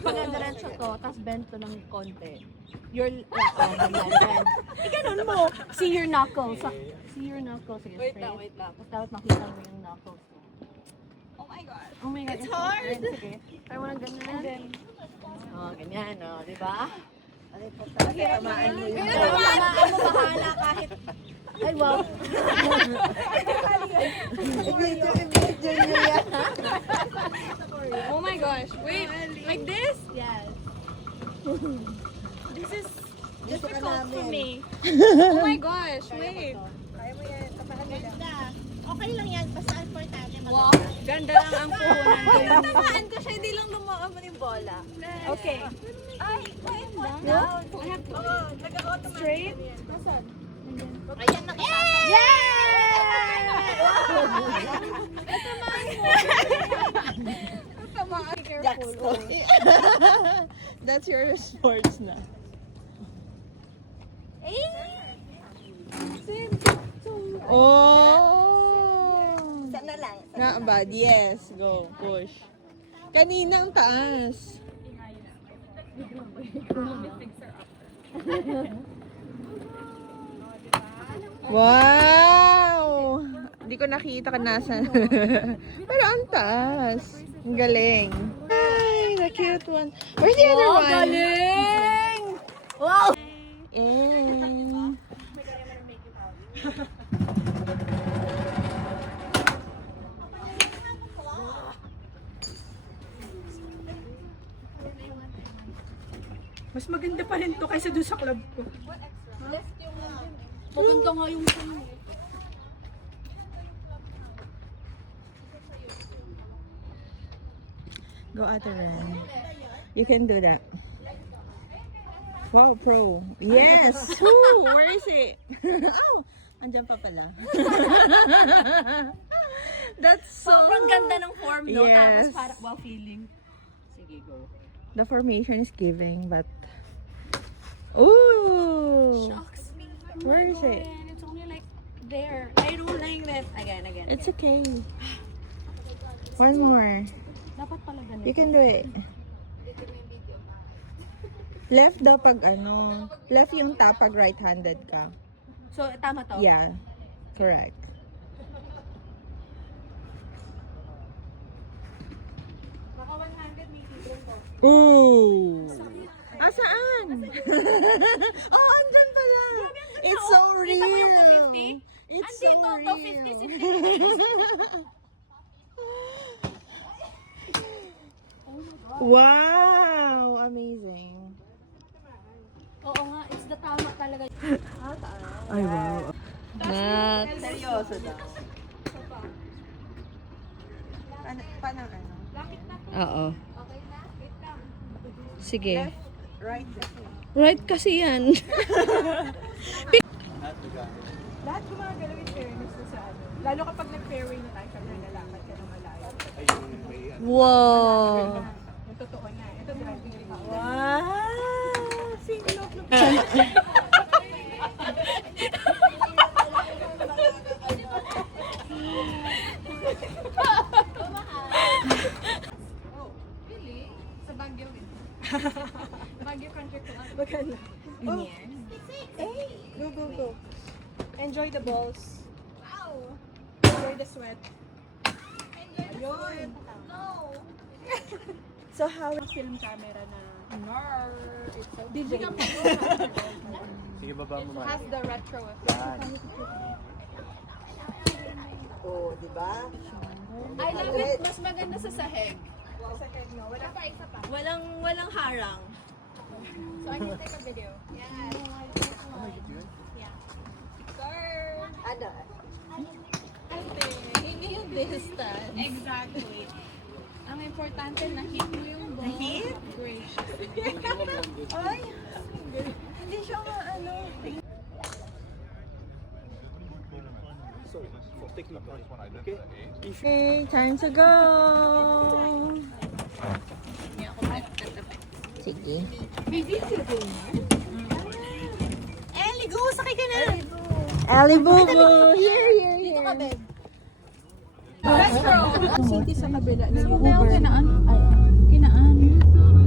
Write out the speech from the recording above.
pag diretso to, tapos bend to ng konti. Ganyan. Ganun mo. See your knuckles. See your knuckles. Sige, Wait straight. lang. Tapos dapat makita mo yung knuckles. Oh my God. Oh my God. It's hard. Sige. Try mo ng ganyan. Oh, ganyan, oh. Di ba? Tamaan mo yun. Tamaan mo, bahala kahit... Ay, wow. I-video nyo yan. Oh my gosh. Wait. Like this? Yes. This is Dito ka difficult for namin. me. Oh my gosh. Wait. Kaya mo yan. Tamaan mo lang. Okay lang yan. Basta importante Wow. Ganda lang ang puhunan ko. Tamaan ko siya, hindi lang lumaan mo yung bola. Okay. Ay, wait, what? Down. I have to straight. Ayan na kaya. That's your sports na. Oh! Sana lang. Not bad. Yes. Go. Push. Kaninang taas. Wow! Hindi ko nakita ka nasa. Pero ang taas. Ang galing. Ay, the cute one. Where's the other one? Galing! Wow! Eh. Mas maganda pa rin to kaysa dun sa club ko. Maganda nga yung sa'yo. Go Ate Ren. You can do that. Wow, pro. Yes! Woo! Where is it? Oh! Andyan pa pala. That's so... Sobrang ganda ng form, no? Yes. Tapos parang, wow, feeling. Sige, go. The formation is giving, but... Ooh! Shocks me. Where is it? It's only like there. I don't like that. Again. It's okay. One more. Dapat pala ganito. You can do it. Left daw pag ano. Left yung top pag right-handed ka. So, tama to? Yeah. Correct. Baka 100 may tigre ko. Ooh! Ah, saan? Oh, andyan pala. It's so real. Kita mo yung 250? It's so Andito, real. 250 Wow! Amazing. Oo nga, it's the tama talaga. Ay, wow. Next. Seryoso daw. Paano ano? Oo. Sige. Right. Right kasi yan. Lahat gumagalaw in fairness na sa ano. Lalo kapag nag-fairway na tayo, syempre lalakad ka ng malayo. Wow. Yung totoo na. Ito driving ring ako. Wow! Single of Sa Baguio. Baguio country club. Maganda. Go. Enjoy the balls. Enjoy the sweat. Ayun. So how film camera na digital Sige, baba mo man. Has the retro effect. Oo, di ba? I love it. Mas maganda sa sahig. Walang harang. So, I can take a video. Ano? Hindi yung distance. Exactly. Ang importante, na-hit mo yung ball. Na-hit? Gracious. Ay! Hindi siya ano. Okay, time to go. Sige. Ellie, go! Sakay ka na! Ellie Bobo! Here. Dito ka, babe. City sa kabila na yung Meron ka na ano? Ay,